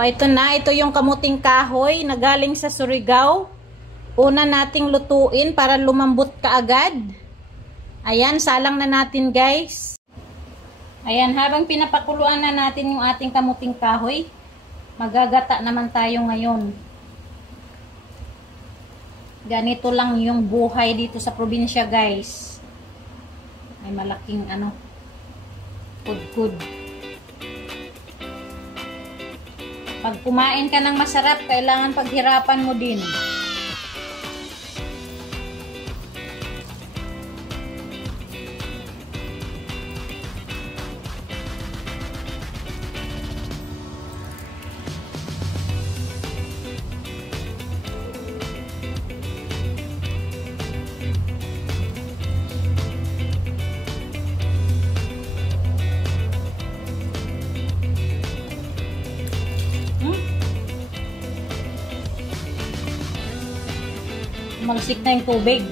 Oh, ito na. Ito yung kamuting kahoy na galing sa Surigao. Una nating lutuin para lumambot kaagad. Ayan, salang na natin guys. Ayan, habang pinapakuluan na natin yung ating kamuting kahoy, magagata naman tayo ngayon. Ganito lang yung buhay dito sa probinsya guys. May malaking good. Pag kumain ka ng masarap, kailangan paghirapan mo din. Malsik na yung tubig.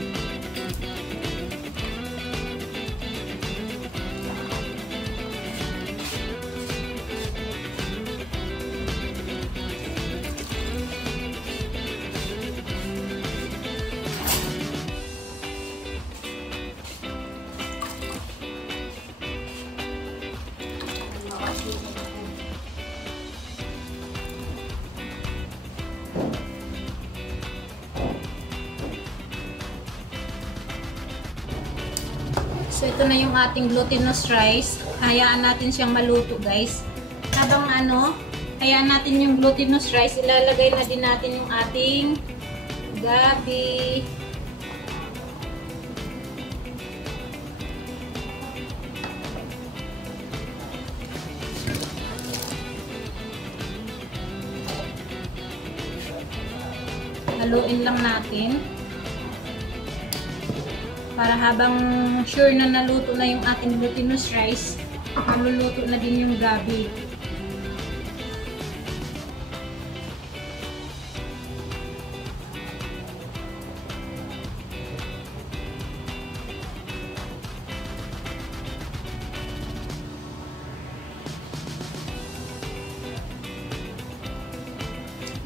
So, ito na yung ating glutinous rice. Hayaan natin siyang maluto, guys. Habang hayaan natin yung glutinous rice, ilalagay na din natin yung ating gabi. Haluin lang natin. Para habang sure na naluto na yung ating glutinous rice, maluluto na din yung gabi.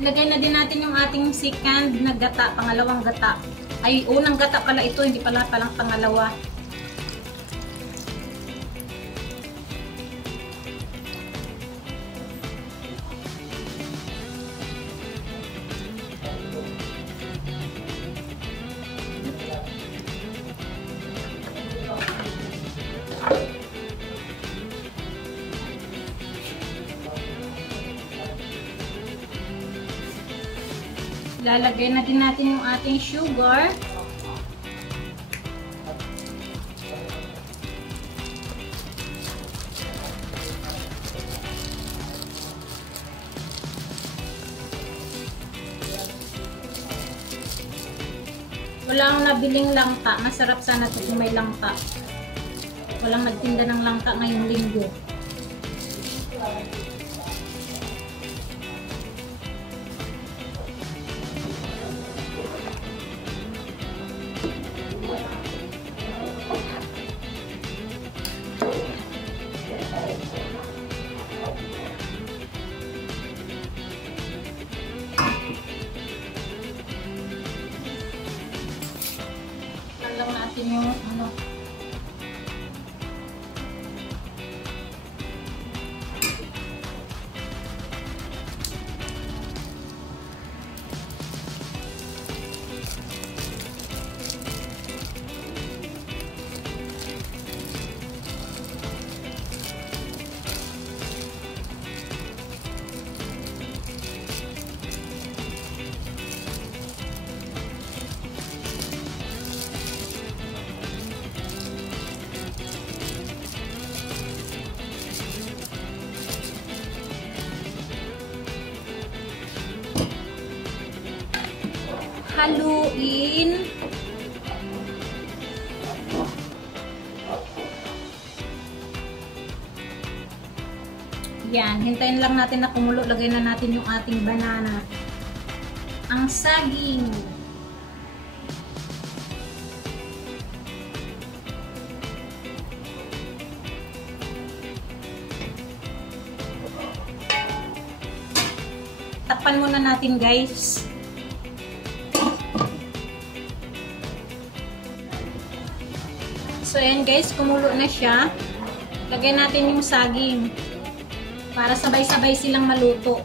Ilagay na din natin yung ating second na gata, pangalawang gata. Ay, unang gata pala ito, hindi pala palang pangalawa. Lalagay na din natin yung ating sugar. Wala akong nabiling langka. Masarap sana ito kung may langka. Walang nagtinda ng langka ngayong linggo. Lang natin yung haluin. Yan, hintayin lang natin na kumulo. Lagay na natin yung ating banana. Ang saging. Takpan muna natin guys. So ayan guys, kumulo na siya. Lagay natin yung saging para sabay-sabay silang maluto.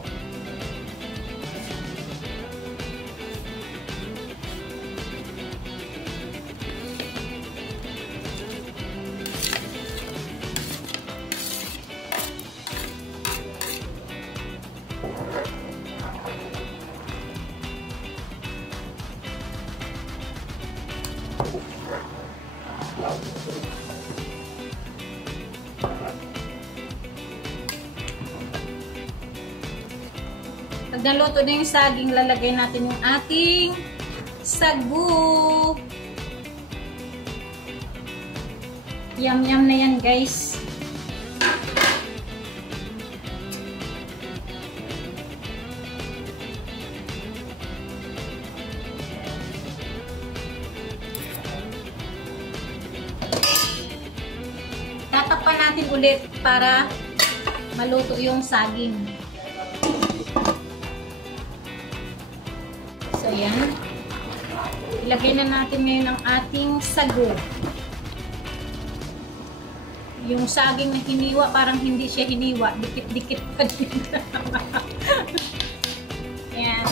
Pag naluto na yung saging, lalagay natin yung ating sagu. Yum-yum na yan guys. Tatakpan natin ulit para maluto yung saging. So, yan. Ilagay na natin ngayon ang ating sagu. Yung saging na hiniwa, parang hindi siya hiniwa. Dikit-dikit pa din. Yan.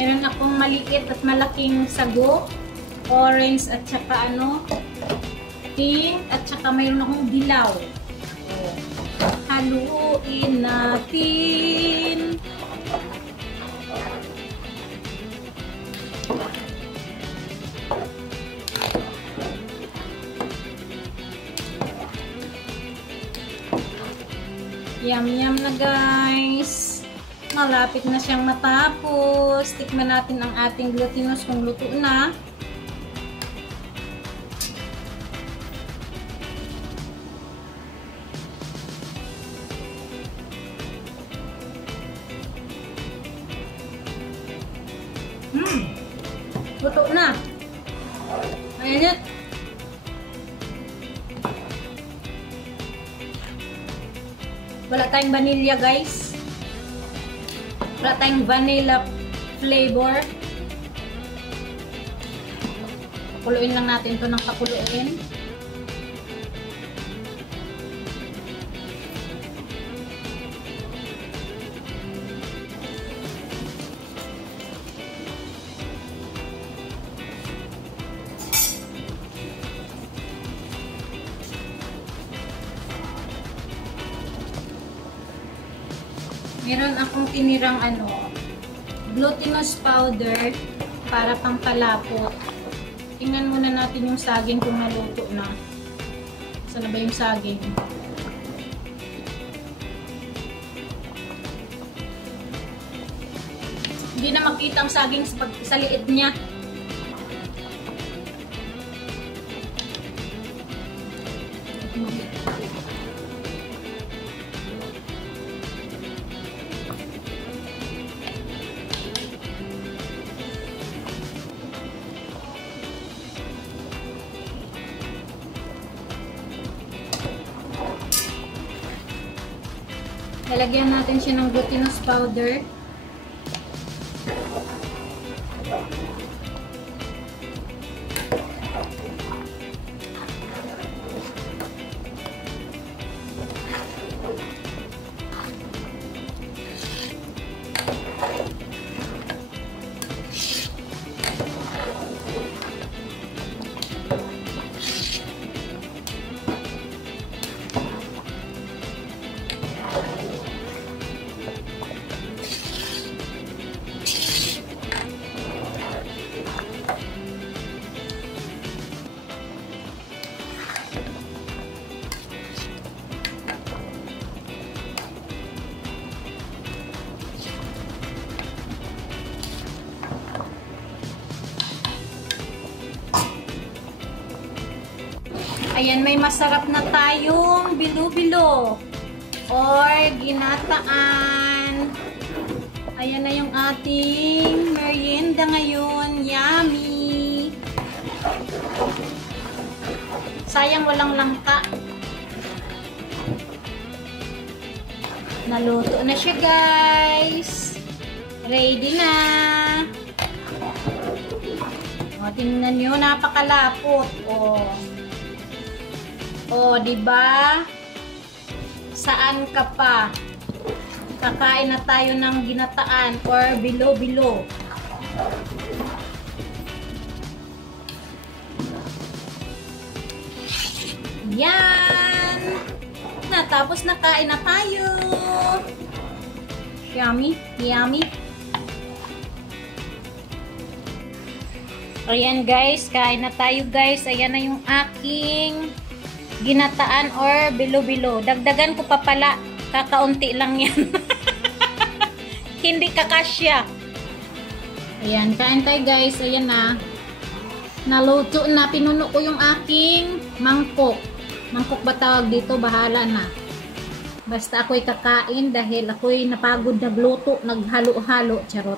Meron akong maliit at malaking sagu. Orange at saka pink. At saka mayroon akong dilaw. Haluin natin. Yum-yum na guys. Malapit na siyang matapos. Tikman natin ang ating glutinous kung luto na. Luto na. Ayan yun. Wala tayong vanilla guys. Wala tayong vanilla flavor. Pakuluin lang natin ito ng pakuluin. Meron akong tinirang glutinous powder para pampalapot. Tingnan muna natin yung saging kung naluto na. Saan na ba yung saging? Hindi na makita ang saging sa liit niya. Lalagyan natin siya ng glutinous powder. Ayan, may masarap na tayong bilo-bilo or ginataan. Ayan na yung ating merienda ngayon. Yummy! Sayang walang langka. Naluto na siya, guys. Ready na. O, tingnan nyo, napakalapot. O, diba? Saan ka pa? Kakain na tayo ng ginataan or bilo-bilo. Yan! Tapos nakain na tayo. Yummy, yummy. Ayan guys, kain na tayo guys. Ayan na yung aking ginataan or bilo-bilo. Dagdagan ko pa pala. Kakaunti lang yan. Hindi kakasya. Ayan, kain tayo guys. Ayan na. Naluto na. Pinuno ko yung aking mangkok. Mangkok ba tawag dito? Bahala na. Basta ako'y kakain dahil ako'y napagod nagluto, naghalo-halo. Charot.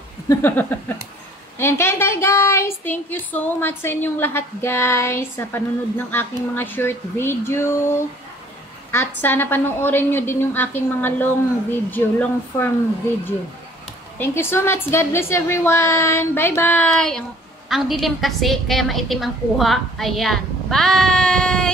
Ayan, kain tayo guys. Thank you so much sa inyong lahat guys sa panunod ng aking mga short video. At sana panoorin nyo din yung aking mga long video, long form video. Thank you so much. God bless everyone. Bye-bye. Ang dilim kasi, kaya maitim ang kuha. Ayan. Bye!